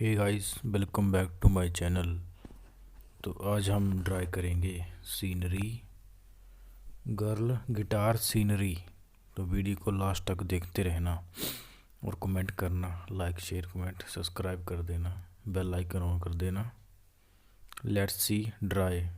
Hey guys, welcome back to my channel. तो आज हम ड्राई करेंगे सीनरी, गर्ल गिटार सीनरी। तो वीडियो को लास्ट तक देखते रहना और कमेंट करना, लाइक शेयर कमेंट सब्सक्राइब कर देना, बेल आइकन ऑन कर देना। Let's see dry.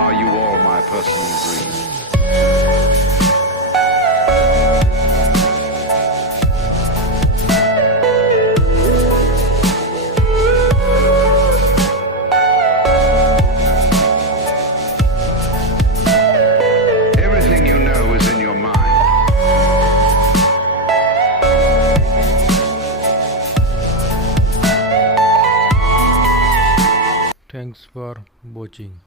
Are you all my personal dreams? Everything you know is in your mind. Thanks for watching.